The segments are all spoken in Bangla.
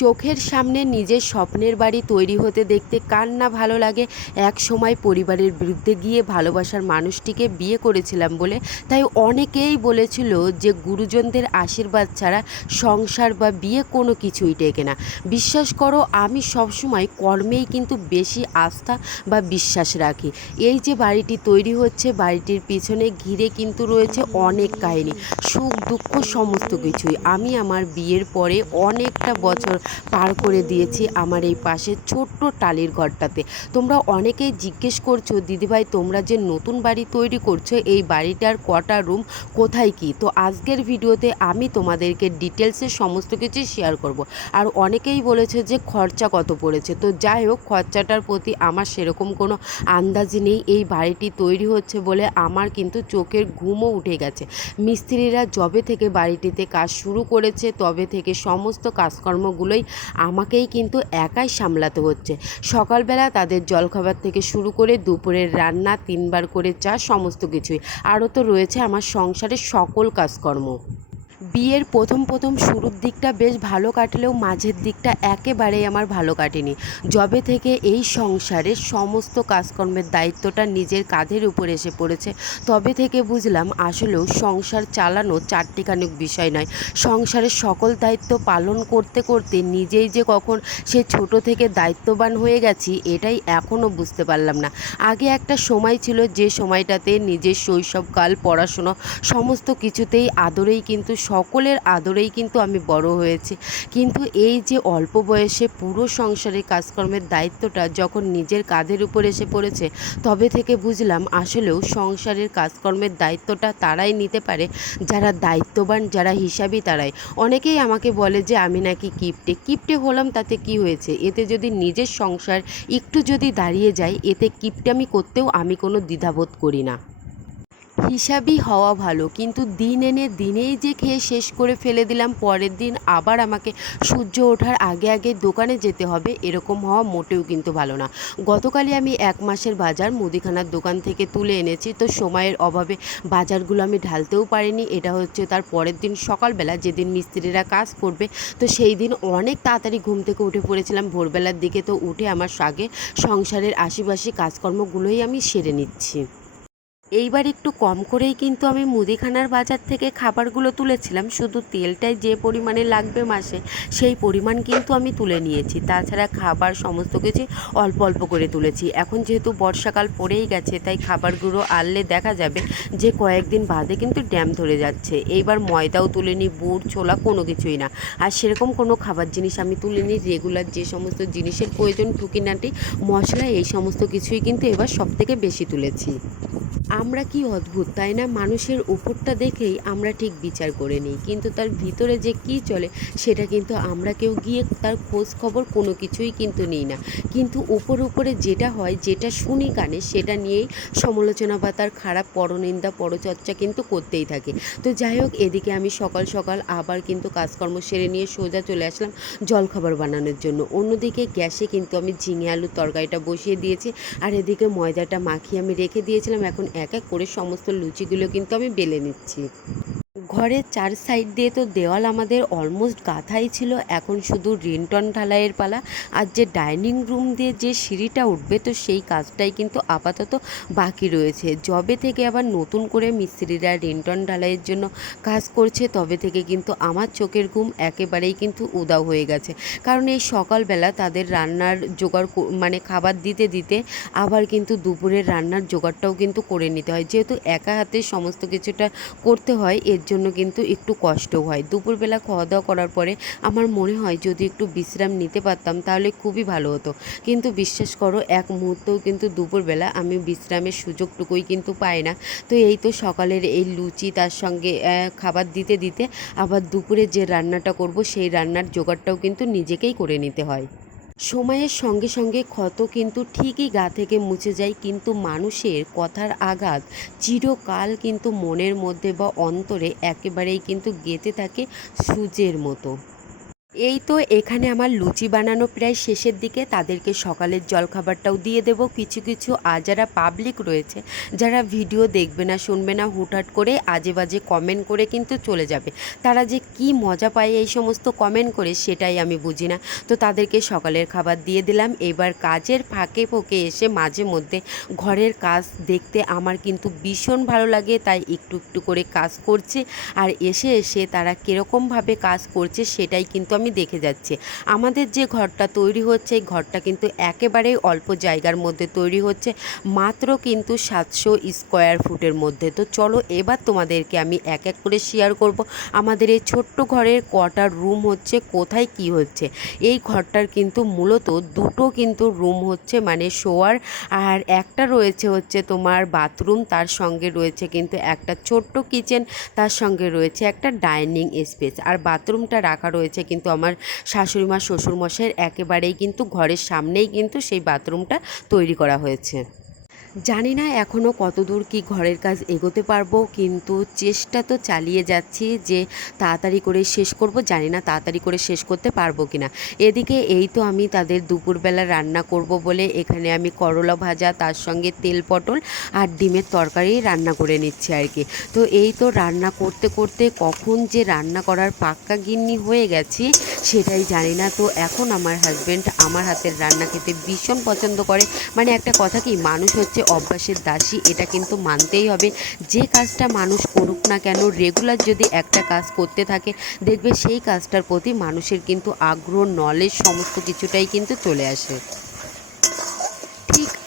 চোখের সামনে নিজের স্বপ্নের বাড়ি তৈরি হতে দেখতে কার না ভালো লাগে? এক সময় পরিবারের বিরুদ্ধে গিয়ে ভালোবাসার মানুষটিকে বিয়ে করেছিলাম বলে তাই অনেকেই বলেছিল যে গুরুজনদের আশীর্বাদ ছাড়া সংসার বা বিয়ে কোনো কিছুই টেকে না। বিশ্বাস করো, আমি সবসময় কর্মেই কিন্তু বেশি আস্থা বা বিশ্বাস রাখি। এই যে বাড়িটি তৈরি হচ্ছে, বাড়িটির পিছনে ঘিরে কিন্তু রয়েছে অনেক কাহিনী। সুখ, দুঃখ, সমস্ত কিছুই। আমি আমার বিয়ের পরে অনেকটা বছর পার করে দিয়েছি আমার এই পাশে ছোট্ট টালির ঘরটাতে। তোমরা অনেকেই জিজ্ঞেস করছ, দিদিভাই, তোমরা যে নতুন বাড়ি তৈরি করছ, এই বাড়িটার কটা রুম কোথায় কি? তো আজকের ভিডিওতে আমি তোমাদেরকে ডিটেলসে সমস্ত কিছু শেয়ার করব। আর অনেকেই বলেছে যে খরচা কত পড়েছে। তো যাই হোক, খরচাটার প্রতি আমার সেরকম কোনো আন্দাজ নেই। এই বাড়িটি তৈরি হচ্ছে বলে আমার কিন্তু চোখের ঘুমও উঠে গেছে। মিস্ত্রিরা যবে থেকে বাড়িটিতে কাজ শুরু করেছে, তবে থেকে সমস্ত কাজকর্মগুলোই আমাকেই কিন্তু একাই সামলাতে হচ্ছে। সকালবেলা তাদের জলখাবার থেকে শুরু করে দুপুরের রান্না, তিনবার করে চা, সমস্ত কিছুই। আরও তো রয়েছে আমার সংসারের সকল কাজকর্ম। বিয়ের প্রথম প্রথম শুরুর দিকটা বেশ ভালো কাটলেও মাঝের দিকটা একেবারেই আমার ভালো কাটেনি। যবে থেকে এই সংসারের সমস্ত কাজকর্মের দায়িত্বটা নিজের কাঁধের উপর এসে পড়েছে, তবে থেকে বুঝলাম আসলেও সংসার চালানো চারটিখানিক বিষয় নয়। সংসারের সকল দায়িত্ব পালন করতে করতে নিজেই যে কখন সে ছোট থেকে দায়িত্ববান হয়ে গেছি, এটাই এখনও বুঝতে পারলাম না। আগে একটা সময় ছিল যে সময়টাতে নিজের শৈশবকাল, পড়াশুনো সমস্ত কিছুতেই আদরেই কিন্তু সকলের আদরেই কিন্তু আমি বড় হয়েছি। কিন্তু এই যে অল্প বয়সে পুরো সংসারের কাজকর্মের দায়িত্বটা যখন নিজের কাঁধের উপর এসে পড়েছে, তবে থেকে বুঝলাম আসলেও সংসারের কাজকর্মের দায়িত্বটা তারাই নিতে পারে, যারা দায়িত্ববান, যারা হিসাবি তারাই। অনেকেই আমাকে বলে যে, আমি নাকি কিপটে। কিপটে হলাম তাতে কি হয়েছে? এতে যদি নিজের সংসার একটু যদি দাঁড়িয়ে যায়, এতে কিপটামি করতেও আমি কোনো দ্বিধাবোধ করি না। হিসাবই হওয়া ভালো। কিন্তু দিন এনে দিনেই যে খেয়ে শেষ করে ফেলে দিলাম, পরের দিন আবার আমাকে সূর্য ওঠার আগে আগে দোকানে যেতে হবে, এরকম হওয়া মোটেও কিন্তু ভালো না। গতকালই আমি এক মাসের বাজার মুদিখানার দোকান থেকে তুলে এনেছি, তো সময়ের অভাবে বাজারগুলো আমি ঢালতেও পারিনি। এটা হচ্ছে তার পরের দিন সকালবেলা, যেদিন মিস্ত্রিরা কাজ করবে, তো সেই দিন অনেক তাড়াতাড়ি ঘুম থেকে উঠে পড়েছিলাম ভোরবেলার দিকে, তো উঠে আমার সাগে সংসারের আশেপাশে কাজকর্মগুলোই আমি সেরে নিচ্ছি। এইবার একটু কম করেই কিন্তু আমি মুদিখানার বাজার থেকে খাবারগুলো তুলেছিলাম। শুধু তেলটাই যে পরিমাণে লাগবে মাসে, সেই পরিমাণ কিন্তু আমি তুলে নিয়েছি। তাছাড়া খাবার সমস্ত কিছু অল্প অল্প করে তুলেছি। এখন যেহেতু বর্ষাকাল পড়েই গেছে, তাই খাবারগুলো আনলে দেখা যাবে যে কয়েকদিন বাদে কিন্তু ড্যাম ধরে যাচ্ছে। এইবার ময়দাও তুলিনি বুট, ছোলা কোনো কিছুই না। আর সেরকম কোনো খাবার জিনিস আমি তুলিনি রেগুলার যে সমস্ত জিনিসের প্রয়োজন টুকিনাটি মশলা, এই সমস্ত কিছুই কিন্তু এবার সব থেকে বেশি তুলেছি। আমরা কি অদ্ভুত, তাই না? মানুষের উপরটা দেখেই আমরা ঠিক বিচার করে নিই। কিন্তু তার ভিতরে যে কি চলে, সেটা কিন্তু আমরা কেউ গিয়ে তার খোঁজ খবর কোনো কিছুই কিন্তু নিই না। কিন্তু উপর উপরে যেটা হয়, যেটা শুনি কানে, সেটা নিয়েই সমালোচনা বা তার খারাপ পরনিন্দা, পরচর্চা কিন্তু করতেই থাকে। তো যাই হোক, এদিকে আমি সকাল সকাল আবার কিন্তু কাজকর্ম সেরে নিয়ে সোজা চলে আসলাম জলখাবার বানানোর জন্য। অন্যদিকে গ্যাসে কিন্তু আমি ঝিঙে আলুর তরকারিটা বসিয়ে দিয়েছি। আর এদিকে ময়দাটা মাখিয়ে আমি রেখে দিয়েছিলাম। এখন এক এক করে সমস্ত লুচিগুলো কিন্তু আমি বেলে নিচ্ছি। ঘরের চার সাইড দিয়ে তো দেওয়াল আমাদের অলমোস্ট গাঁথাই ছিল। এখন শুধু রিন্টন ঢালাইয়ের পালা আর যে ডাইনিং রুম দিয়ে যে সিঁড়িটা উঠবে তো সেই কাজটাই কিন্তু আপাতত বাকি রয়েছে। যবে থেকে আবার নতুন করে মিস্ত্রিরা রিন্টন ঢালাইয়ের জন্য কাজ করছে, তবে থেকে কিন্তু আমার চোখের ঘুম একেবারেই কিন্তু উদাও হয়ে গেছে। কারণ এই সকালবেলা তাদের রান্নার জোগাড় মানে খাবার দিতে দিতে আবার কিন্তু দুপুরের রান্নার জোগাড়টাও কিন্তু করে নিতে হয়। যেহেতু একা হাতে সমস্ত কিছুটা করতে হয়, এর জন্য কিন্তু একটু কষ্ট হয়। দুপুরবেলা খাওয়া দাওয়া করার পরে আমার মনে হয় যদি একটু বিশ্রাম নিতে পারতাম তাহলে খুবই ভালো হতো। কিন্তু বিশ্বাস করো, এক মুহূর্তেও কিন্তু দুপুরবেলা আমি বিশ্রামের সুযোগটুকুই কিন্তু পাই না। তো এই তো সকালের এই লুচি, তার সঙ্গে খাবার দিতে দিতে আবার দুপুরে যে রান্নাটা করব সেই রান্নার জোগাড়টাও কিন্তু নিজেকেই করে নিতে হয়। সময়ের সঙ্গে সঙ্গে ক্ষত কিন্তু ঠিকই গা থেকে মুছে যায়, কিন্তু মানুষের কথার আঘাত চিরকাল কিন্তু মনের মধ্যে বা অন্তরে একেবারেই কিন্তু গেঁথে থাকে সূচের মতো। এই তো এখানে আমার লুচি বানানো প্রায় শেষের দিকে। তাদেরকে সকালের জলখাবারটাও দিয়ে দেব। কিছু কিছু আর যারা পাবলিক রয়েছে, যারা ভিডিও দেখবে না, শুনবে না, হুটহাট করে আজে বাজে কমেন্ট করে কিন্তু চলে যাবে। তারা যে কি মজা পায় এই সমস্ত কমেন্ট করে, সেটাই আমি বুঝি না। তো তাদেরকে সকালের খাবার দিয়ে দিলাম। এবার কাজের ফাঁকে ফোঁকে এসে মাঝে মধ্যে ঘরের কাজ দেখতে আমার কিন্তু ভীষণ ভালো লাগে। তাই একটু একটু করে কাজ করছে। আর এসে এসে তারা কীরকমভাবে কাজ করছে, সেটাই কিন্তু আমি দেখে যাচ্ছি। আমাদের যে ঘরটা তৈরি হচ্ছে, এই ঘরটা কিন্তু একেবারেই অল্প জায়গার মধ্যে তৈরি হচ্ছে, মাত্র কিন্তু সাতশো স্কোয়ার ফুটের মধ্যে। তো চলো এবার তোমাদেরকে আমি এক এক করে শেয়ার করব। আমাদের এই ছোট্ট ঘরের কটার রুম হচ্ছে, কোথায় কি হচ্ছে? এই ঘরটার কিন্তু মূলত দুটো কিন্তু রুম হচ্ছে মানে শোয়ার আর একটা রয়েছে হচ্ছে তোমার বাথরুম তার সঙ্গে রয়েছে কিন্তু একটা ছোট্ট কিচেন তার সঙ্গে রয়েছে একটা ডাইনিং স্পেস আর বাথরুমটা রাখা রয়েছে কিন্তু আমার শাশুড়ি মা শ্বশুরমশাইয়ের একেবারেই কিন্তু ঘরের সামনেই কিন্তু সেই বাথরুমটা তৈরি করা হয়েছে। জানি না এখনও কতদূর কি ঘরের কাজ এগোতে পারব, কিন্তু চেষ্টা তো চালিয়ে যাচ্ছি যে তাড়াতাড়ি করে শেষ করব। জানি না তাড়াতাড়ি করে শেষ করতে পারব কি না এদিকে এই তো আমি তাদের দুপুরবেলা রান্না করব বলে এখানে আমি করলা ভাজা, তার সঙ্গে তেল পটল আর ডিমের তরকারি রান্না করে নিচ্ছি আর কি। তো এই তো রান্না করতে করতে কখন যে রান্না করার পাক্কা গিন্নি হয়ে গেছি সেটাই জানি না। তো এখন আমার হাজব্যান্ড আমার হাতের রান্না খেতে ভীষণ পছন্দ করে। মানে একটা কথা কি, মানুষ হচ্ছে অভ্যাসের দাসী, এটা কিন্তু মানতেই হবে। যে কাজটা মানুষ করুক না কেন রেগুলার যদি একটা কাজ করতে থাকে, দেখবে সেই কাজটার প্রতি মানুষের কিন্তু আগ্রহ নলেজ সমস্ত কিছুটাই কিন্তু চলে আসে।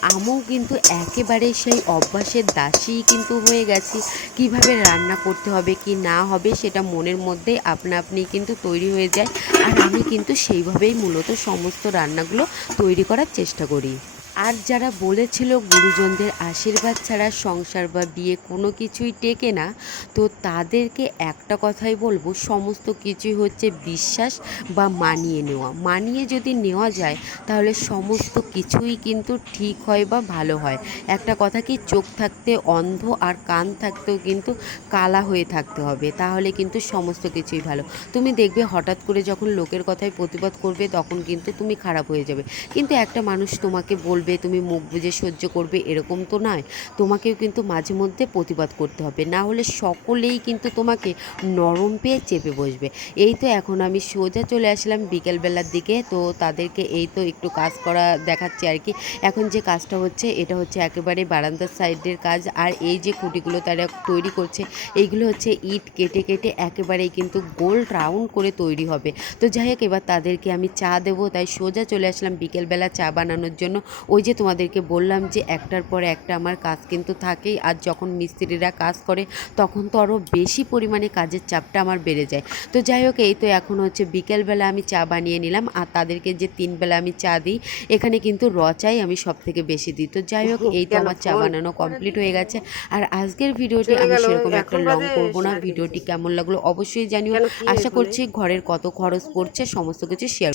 আমিও কিন্তু একেবারে সেই অভ্যাসের দাসী কিন্তু হয়ে গেছি। কীভাবে রান্না করতে হবে, কি না হবে সেটা মনের মধ্যে আপনা আপনি কিন্তু তৈরি হয়ে যায়। আর আমি কিন্তু সেইভাবেই মূলত সমস্ত রান্নাগুলো তৈরি করার চেষ্টা করি। আর যারা বলেছিল গুরুজনদের আশীর্বাদ ছাড়া সংসার বা বিয়ে কোনো কিছুই টেকে না, তো তাদেরকে একটা কথাই বলব, সমস্ত কিছুই হচ্ছে বিশ্বাস বা মানিয়ে নেওয়া। মানিয়ে যদি নেওয়া যায়, তাহলে সমস্ত কিছুই কিন্তু ঠিক হয় বা ভালো হয়। একটা কথা কি, চোখ থাকতে অন্ধ আর কান থাকতেও কিন্তু কালা হয়ে থাকতে হবে, তাহলে কিন্তু সমস্ত কিছুই ভালো। তুমি দেখবে হঠাৎ করে যখন লোকের কথায় প্রতিবাদ করবে, তখন কিন্তু তুমি খারাপ হয়ে যাবে। কিন্তু একটা মানুষ তোমাকে বলবে তুমি মুখ বুজে সহ্য করবে এরকম তো নয়। তোমাকেও কিন্তু মাঝে মধ্যে প্রতিবাদ করতে হবে। না হলে সকলেই কিন্তু তোমাকে নরম পেয়ে চেপে বসবে। এই তো এখন আমি সোজা চলে আসলাম বিকেলবেলার দিকে। তো তাদেরকে এই তো একটু কাজ করা দেখাচ্ছে আর কি। এখন যে কাজটা হচ্ছে, এটা হচ্ছে একেবারে বারান্দার সাইডের কাজ। আর এই যে খুঁটিগুলো তারা তৈরি করছে, এইগুলো হচ্ছে ইট কেটে কেটে একেবারেই কিন্তু গোল রাউন্ড করে তৈরি হবে। তো যাই হোক, এবার তাদেরকে আমি চা দেবো। তাই সোজা চলে আসলাম বিকেলবেলা চা বানানোর জন্য। ওই যে তোমাদেরকে বললাম যে একটার পর একটা আমার কাজ কিন্তু থাকেই আর যখন মিস্ত্রিরা কাজ করে তখন তো আরও বেশি পরিমাণে কাজের চাপটা আমার বেড়ে যায়। তো যাই হোক এই তো এখন হচ্ছে বিকেলবেলা আমি চা বানিয়ে নিলাম আর তাদেরকে যে তিনবেলা আমি চা দিই এখানে কিন্তু র চাই আমি সব থেকে বেশি দিই। তো যাই হোক এই তো আমার চা বানানো কমপ্লিট হয়ে গেছে। আর আজকের ভিডিওটি আমি সেরকম একটা লং করব না। ভিডিওটি কেমন লাগল অবশ্যই জানিও। আশা করছি ঘরের কত খরচ পড়ছে সমস্ত কিছু শেয়ার